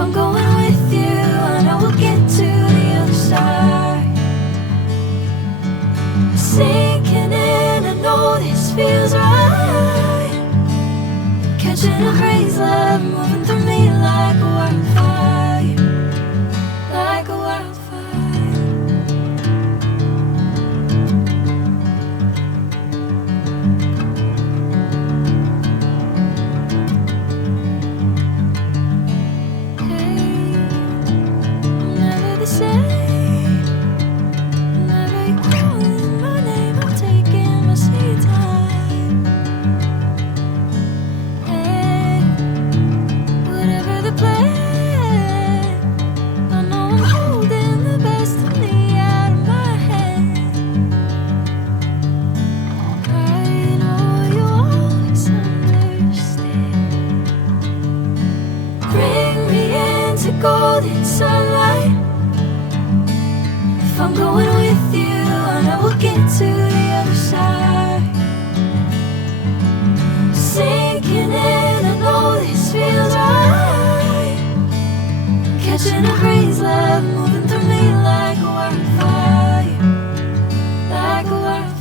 I'm going with you, I know we'll get to the other side. Sinking in, I know this feels right. Catching a crazy love, moving through me like a wildfire, like a wildfire. Golden sunlight. If I'm going with you, I know we'll get to the other side. Sinking in, I know this feels right. Catching a crazy love, moving through me like a wildfire, like a wildfire.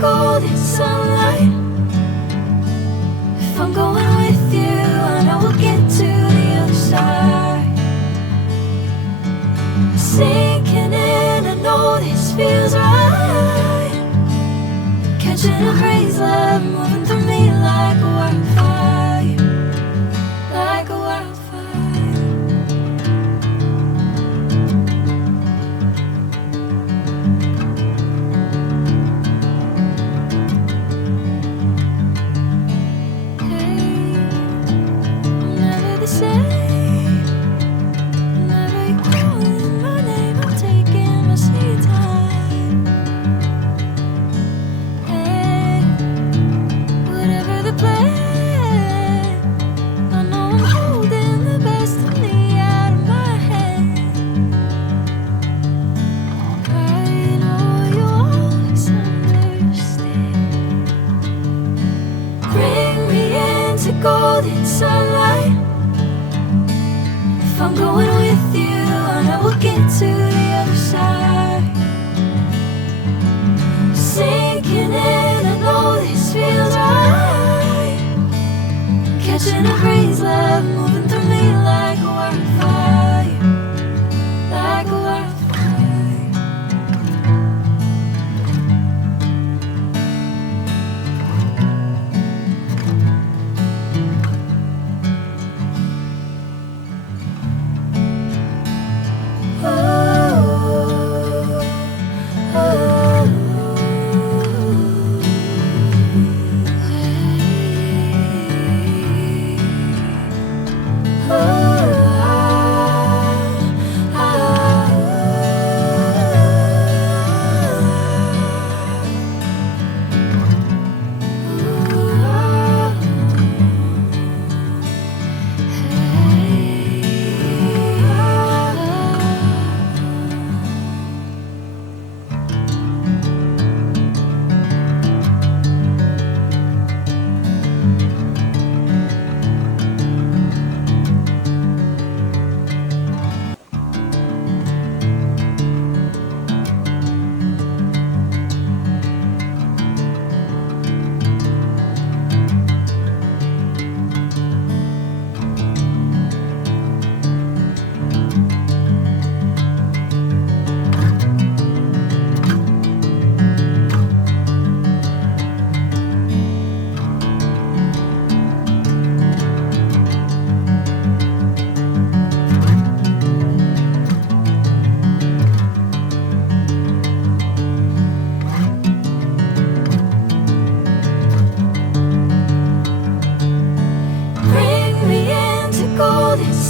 Golden sunlight. If I'm going with you, I know we'll get to the other side. Sinking in, I know this feels right. Catching a crazy love, moving through me like a wildfire, like a wildfire. Golden sunlight. If I'm going with you, I know we'll get to the other side. Sinking in, I know this feels right. Catching a crazy love, moving through me like a wildfire, like a wildfire.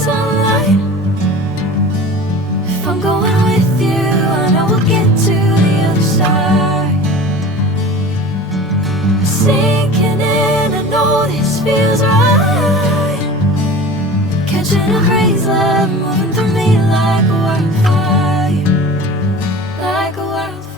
sunlight. If I'm going with you, I know we'll get to the other side. Sinking in, I know this feels right. Catching a crazy love moving through me like a wildfire, like a wildfire.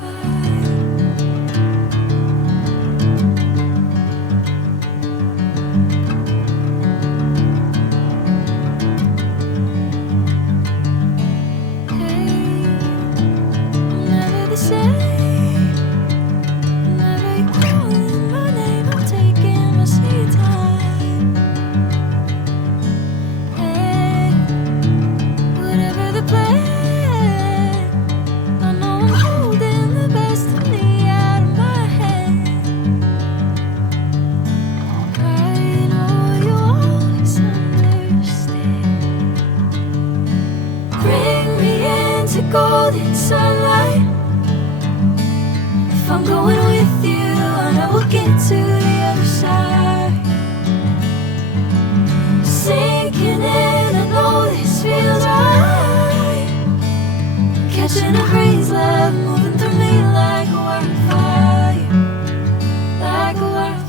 Golden sunlight. If I'm going with you, I know we'll get to the other side. Sinking in, I know this feels right. Catching a crazy love moving through me like a wildfire, like a wildfire.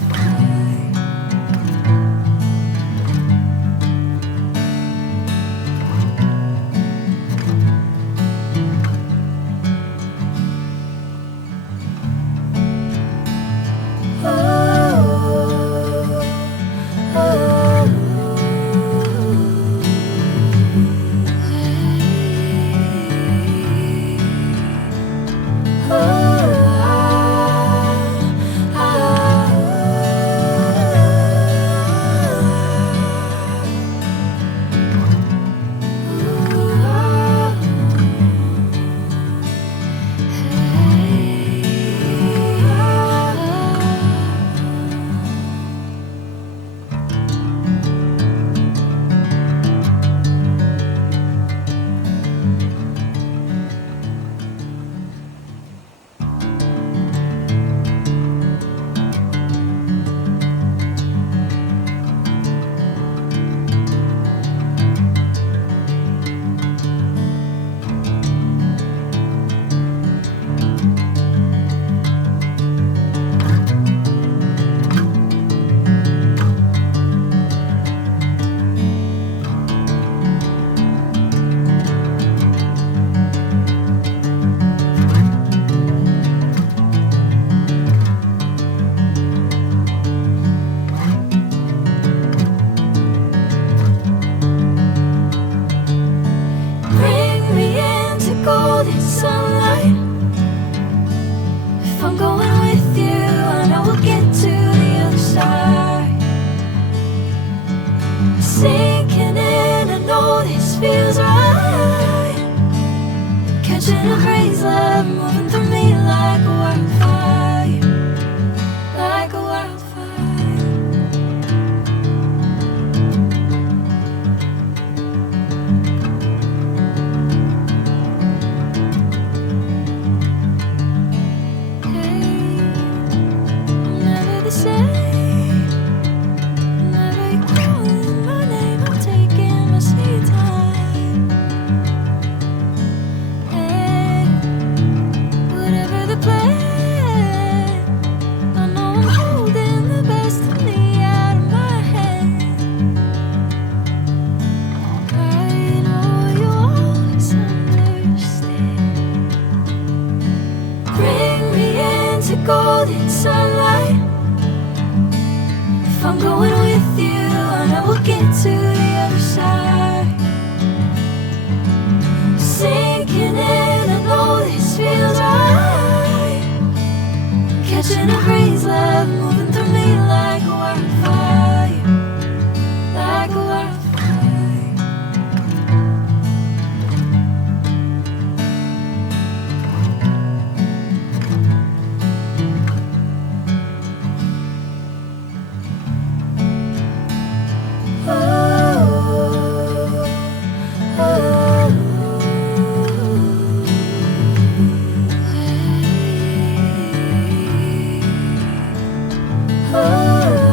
Golden sunlight. If I'm going with you, I know we'll get to the other side. Sinking in, I know this feels right. Catching a crazy love moving through me like a wildfire, like a wildfire. Golden sunlight. If I'm going with you, I know we'll get to the other side. Sinking in, I know this feels right. Catching a crazy love moving through me like a wildfire, like a wildfire. Oh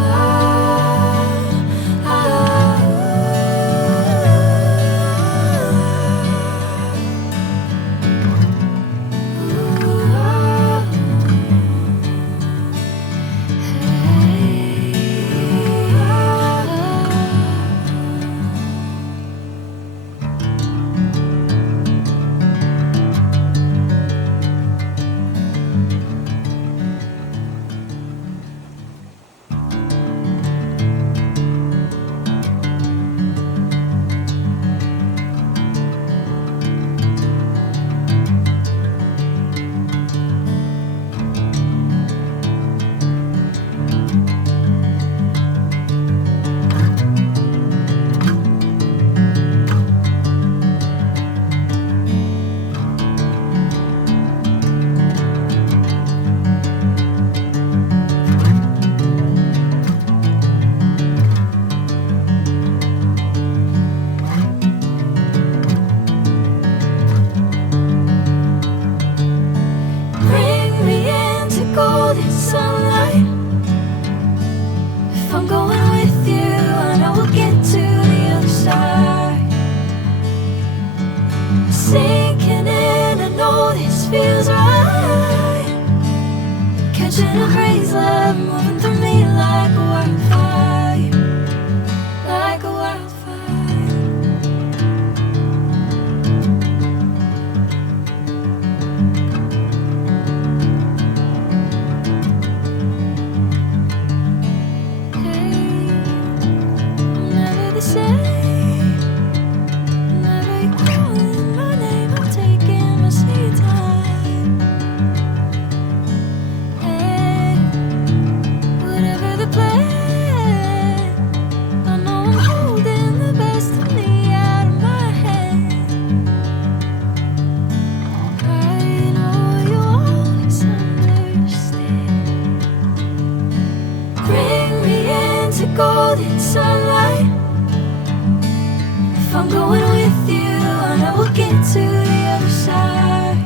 feels right. Catching a crazy love moving through me like a wildfire, like a wildfire. Hey, I'm never the same. Whenever you're calling my name, I'm taking my sweet time. Hey, whatever the plan, I know I'm holding the best of me out of my hand. I know you always understand. Bring me into golden sunlight. If I'm going with you, I know we'll get to the other side.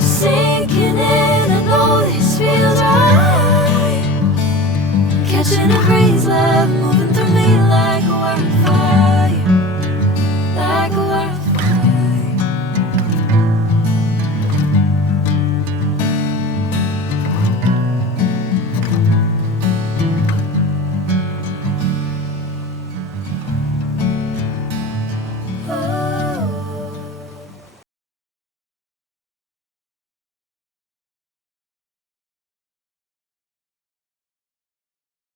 Sinking in, I know this feels right. Catching a crazy love moving through me like